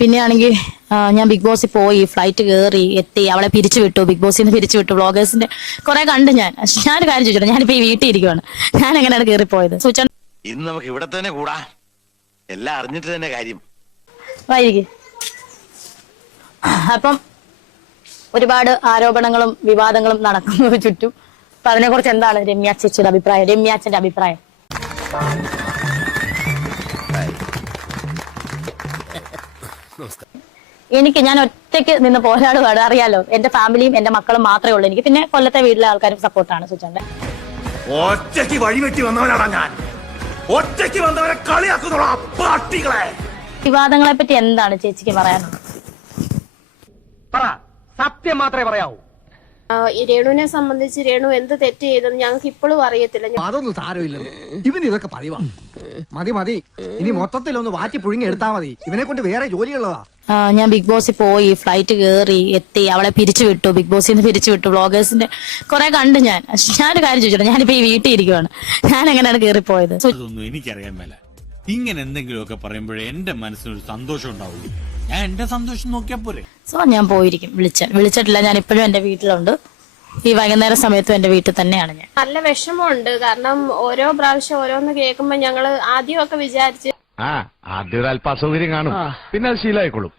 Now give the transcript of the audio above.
പിന്നെയാണെങ്കിൽ ഞാൻ ബിഗ് ബോസിൽ പോയി, ഫ്ലൈറ്റ് കയറി എത്തി, അവളെ പിരിച്ചു വിട്ടു, ബിഗ് ബോസിൽ നിന്ന് പിരിച്ചു വിട്ടു, വ്ളോഗേഴ്സിന്റെ കുറെ കണ്ട് ഞാനൊരു കാര്യം ചോദിച്ചോ, ഞാനിപ്പോ ഈ വീട്ടിൽ ഇരിക്കുവാണ്, ഞാൻ എങ്ങനെയാണ് കയറിപ്പോയത്? ഇന്ന് നമുക്ക് ഇവിടെ തന്നെ കൂടാ, എല്ലാം അറിഞ്ഞിട്ട് തന്നെ കാര്യം. വൈകി അപ്പം ഒരുപാട് ആരോപണങ്ങളും വിവാദങ്ങളും നടക്കുന്നു ചുറ്റും. അപ്പൊ അതിനെ കുറിച്ച് എന്താണ് രമ്യ ചേച്ചിയുടെ അഭിപ്രായം, രമ്യാച്ചന്റെ അഭിപ്രായം? ഞാൻ ഒറ്റയ്ക്ക് നിന്ന് പോരാടുകയാണ്, അറിയാലോ. എന്റെ ഫാമിലിയും എന്റെ മക്കളും മാത്രമേ ഉള്ളൂ എനിക്ക്. പിന്നെ കൊല്ലത്തെ വീട്ടിലെ ആൾക്കാരും സപ്പോർട്ടാണ് സുചാന്റെ. ഒറ്റയ്ക്ക് വഴിവെട്ടി വന്നവനാണ് ഞാൻ. ഒറ്റയ്ക്ക് വന്നവരെ കളിയാക്കുന്നുള്ള പാട്ടികളെ. വിവാദങ്ങളെ പറ്റി എന്താണ് ചേച്ചിക്ക് പറയാനുള്ളത്? സത്യം മാത്രമേ പറയാവൂ. രേണുവിനെ സംബന്ധിച്ച് രേണു എന്ത് തെറ്റ് ചെയ്തെന്ന് ഞങ്ങൾക്ക് ഇപ്പോഴും അറിയത്തില്ല. അതൊന്നും സാരമില്ല, ഇവന് ഇതൊക്കെ പറയുവാ. മതി മതി, ഇനി മൊത്തത്തിലൊന്ന് വാറ്റി പുഴുങ്ങി എടുത്താ മതി. ഇവനെ കൊണ്ട് വേറെ ജോലിയുള്ളതാ. ഞാൻ ബിഗ് ബോസിൽ പോയി, ഫ്ലൈറ്റ് കയറി എത്തി, അവളെ പിരിച്ചു വിട്ടു, ബിഗ് ബോസിൽ നിന്ന് പിരിച്ചു വിട്ടു, വ്ളോഗേഴ്സിന്റെ കുറെ കണ്ട് ഞാനൊരു കാര്യം ചോദിച്ചോ, ഞാനിപ്പോ ഈ വീട്ടിൽ ഇരിക്കുവാണ്, ഞാൻ എങ്ങനെയാണ് കയറിപ്പോയത്? അതൊന്നും എനിക്കറിയാൻ മേല. ഇങ്ങനെ എന്തെങ്കിലുമൊക്കെ പറയുമ്പോഴേ എന്റെ മനസ്സിനൊരു സന്തോഷം ഉണ്ടാവുള്ളൂ. ഞാൻ എന്റെ സന്തോഷം നോക്കിയാ പോരെ. ഞാൻ പോയിരിക്കും. വിളിച്ചിട്ടില്ല, ഞാൻ ഇപ്പോഴും എന്റെ വീട്ടിലുണ്ട്. ഈ വൈകുന്നേര സമയത്തും എന്റെ വീട്ടിൽ തന്നെയാണ് ഞാൻ. നല്ല വിഷമമുണ്ട്, കാരണം ഓരോ പ്രാവശ്യം ഓരോന്ന് കേൾക്കുമ്പോ ഞങ്ങള് ആദ്യമൊക്കെ വിചാരിച്ച് ആദ്യം ഒരു അല്പ അസൗകര്യം കാണും, പിന്നെ അത് ശീലമായിക്കോളും.